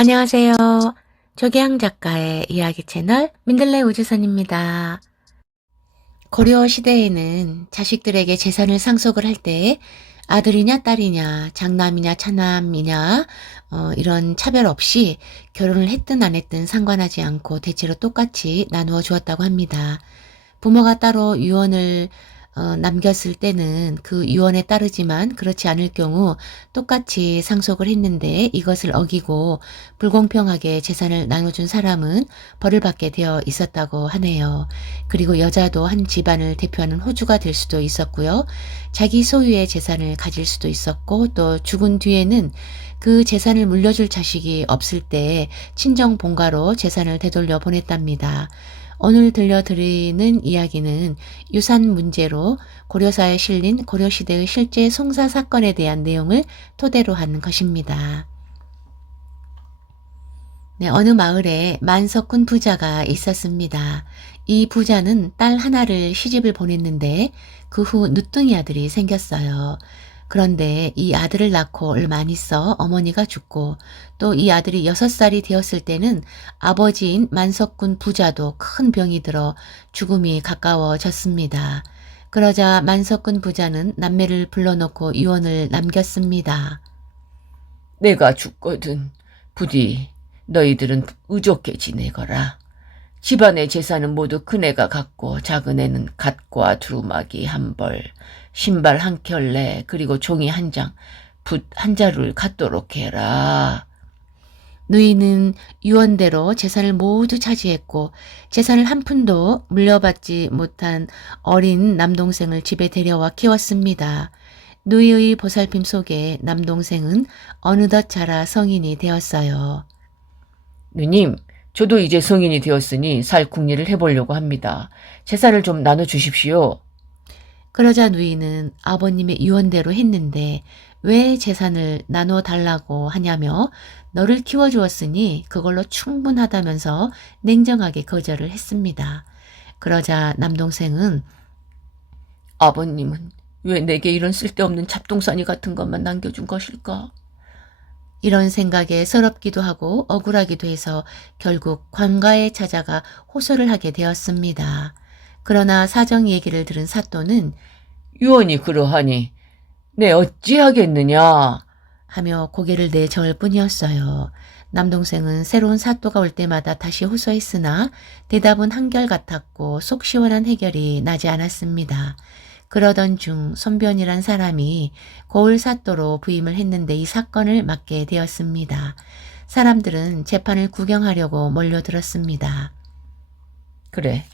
안녕하세요. 조계양 작가의 이야기 채널 민들레 우주선입니다. 고려 시대에는 자식들에게 재산을 상속을 할 때 아들이냐 딸이냐 장남이냐 차남이냐 이런 차별 없이 결혼을 했든 안 했든 상관하지 않고 대체로 똑같이 나누어 주었다고 합니다. 부모가 따로 유언을 남겼을 때는 그 유언에 따르지만 그렇지 않을 경우 똑같이 상속을 했는데 이것을 어기고 불공평하게 재산을 나눠준 사람은 벌을 받게 되어 있었다고 하네요. 그리고 여자도 한 집안을 대표하는 호주가 될 수도 있었고요. 자기 소유의 재산을 가질 수도 있었고 또 죽은 뒤에는 그 재산을 물려줄 자식이 없을 때 친정 본가로 재산을 되돌려 보냈답니다. 오늘 들려드리는 이야기는 유산 문제로 고려사에 실린 고려시대의 실제 송사 사건에 대한 내용을 토대로 한 것입니다. 네, 어느 마을에 만석군 부자가 있었습니다. 이 부자는 딸 하나를 시집을 보냈는데 그 후 늦둥이 아들이 생겼어요. 그런데 이 아들을 낳고 얼마 안 있어 어머니가 죽고 또 이 아들이 6살이 되었을 때는 아버지인 만석군 부자도 큰 병이 들어 죽음이 가까워졌습니다. 그러자 만석군 부자는 남매를 불러놓고 유언을 남겼습니다. 내가 죽거든 부디 너희들은 의좋게 지내거라. 집안의 재산은 모두 큰애가 갖고 작은애는 갓과 두루마기 한 벌, 신발 한 켤레, 그리고 종이 한 장, 붓 한 자루를 갖도록 해라. 누이는 유언대로 재산을 모두 차지했고 재산을 한 푼도 물려받지 못한 어린 남동생을 집에 데려와 키웠습니다. 누이의 보살핌 속에 남동생은 어느덧 자라 성인이 되었어요. 누님, 저도 이제 성인이 되었으니 살 궁리를 해보려고 합니다. 재산을 좀 나눠주십시오. 그러자 누이는 아버님의 유언대로 했는데 왜 재산을 나눠달라고 하냐며 너를 키워주었으니 그걸로 충분하다면서 냉정하게 거절을 했습니다. 그러자 남동생은 아버님은 왜 내게 이런 쓸데없는 잡동사니 같은 것만 남겨준 것일까? 이런 생각에 서럽기도 하고 억울하기도 해서 결국 관가에 찾아가 호소를 하게 되었습니다. 그러나 사정 얘기를 들은 사또는 유언이 그러하니 내 어찌하겠느냐? 하며 고개를 내저을 뿐이었어요. 남동생은 새로운 사또가 올 때마다 다시 호소했으나 대답은 한결같았고 속 시원한 해결이 나지 않았습니다. 그러던 중 손변이란 사람이 고을 사또로 부임을 했는데 이 사건을 맡게 되었습니다. 사람들은 재판을 구경하려고 몰려들었습니다. 그래,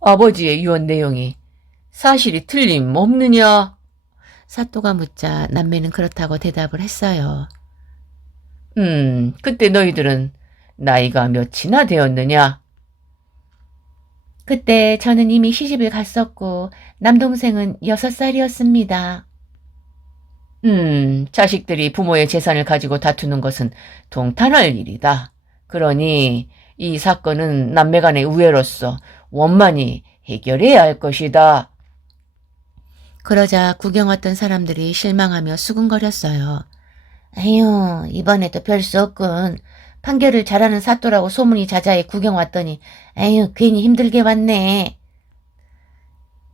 아버지의 유언 내용이 사실이 틀림없느냐? 사또가 묻자 남매는 그렇다고 대답을 했어요. 그때 너희들은 나이가 몇이나 되었느냐? 그때 저는 이미 시집을 갔었고 남동생은 6살이었습니다. 자식들이 부모의 재산을 가지고 다투는 것은 동탄할 일이다. 그러니 이 사건은 남매간의 우애로서 원만히 해결해야 할 것이다. 그러자 구경 왔던 사람들이 실망하며 수군거렸어요. 에휴, 이번에도 별 수 없군. 판결을 잘하는 사또라고 소문이 자자해 구경 왔더니 에휴, 괜히 힘들게 왔네.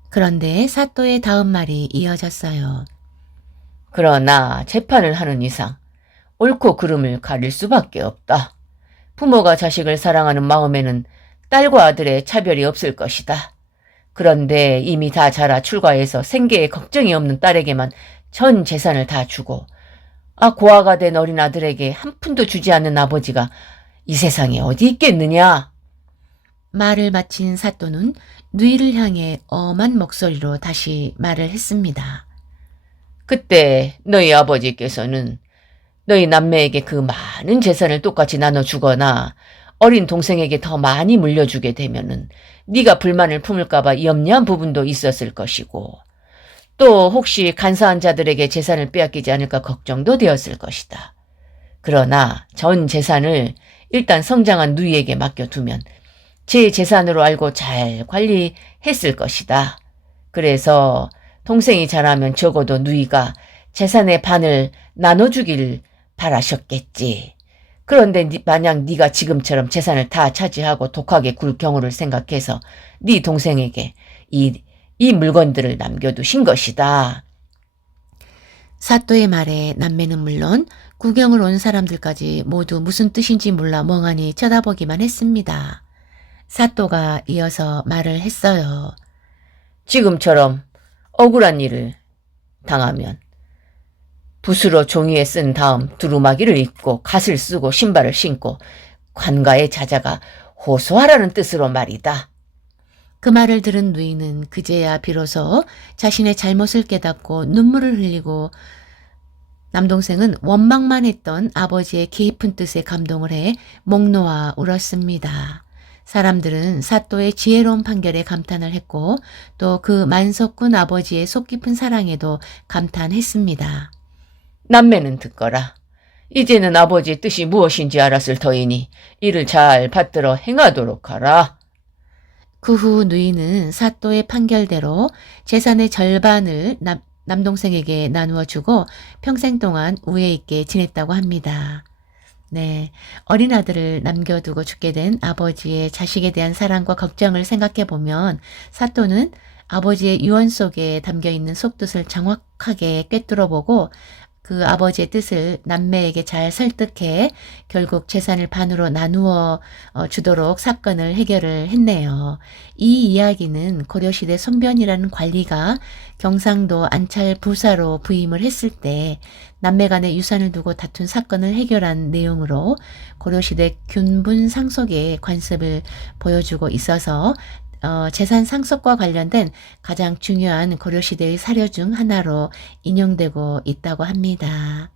그런데 사또의 다음 말이 이어졌어요. 그러나 재판을 하는 이상 옳고 그름을 가릴 수밖에 없다. 부모가 자식을 사랑하는 마음에는 딸과 아들의 차별이 없을 것이다. 그런데 이미 다 자라 출가해서 생계에 걱정이 없는 딸에게만 전 재산을 다 주고 고아가 된 어린 아들에게 한 푼도 주지 않는 아버지가 이 세상에 어디 있겠느냐? 말을 마친 사또는 누이를 향해 엄한 목소리로 다시 말을 했습니다. 그때 너희 아버지께서는 너희 남매에게 그 많은 재산을 똑같이 나눠주거나 어린 동생에게 더 많이 물려주게 되면은 네가 불만을 품을까봐 염려한 부분도 있었을 것이고 또 혹시 간사한 자들에게 재산을 빼앗기지 않을까 걱정도 되었을 것이다. 그러나 전 재산을 일단 성장한 누이에게 맡겨두면 제 재산으로 알고 잘 관리했을 것이다. 그래서 동생이 자라면 적어도 누이가 재산의 반을 나눠주길 바라셨겠지. 그런데 만약 네가 지금처럼 재산을 다 차지하고 독하게 굴 경우를 생각해서 네 동생에게 이 물건들을 남겨두신 것이다. 사또의 말에 남매는 물론 구경을 온 사람들까지 모두 무슨 뜻인지 몰라 멍하니 쳐다보기만 했습니다. 사또가 이어서 말을 했어요. 지금처럼 억울한 일을 당하면 붓으로 종이에 쓴 다음 두루마기를 입고 갓을 쓰고 신발을 신고 관가에 찾아가 호소하라는 뜻으로 말이다. 그 말을 들은 누이는 그제야 비로소 자신의 잘못을 깨닫고 눈물을 흘리고 남동생은 원망만 했던 아버지의 깊은 뜻에 감동을 해 목 놓아 울었습니다. 사람들은 사또의 지혜로운 판결에 감탄을 했고 또 그 만석군 아버지의 속 깊은 사랑에도 감탄했습니다. 남매는 듣거라. 이제는 아버지의 뜻이 무엇인지 알았을 터이니 이를 잘 받들어 행하도록 하라. 그 후 누이는 사또의 판결대로 재산의 절반을 남동생에게 나누어 주고 평생 동안 우애 있게 지냈다고 합니다. 네, 어린 아들을 남겨두고 죽게 된 아버지의 자식에 대한 사랑과 걱정을 생각해 보면 사또는 아버지의 유언 속에 담겨있는 속뜻을 정확하게 꿰뚫어 보고 그 아버지의 뜻을 남매에게 잘 설득해 결국 재산을 반으로 나누어 주도록 사건을 해결을 했네요. 이 이야기는 고려시대 손변이라는 관리가 경상도 안찰 부사로 부임을 했을 때 남매 간의 유산을 두고 다툰 사건을 해결한 내용으로 고려시대 균분 상속의 관습을 보여주고 있어서 재산 상속과 관련된 가장 중요한 고려시대의 사료 중 하나로 인용되고 있다고 합니다.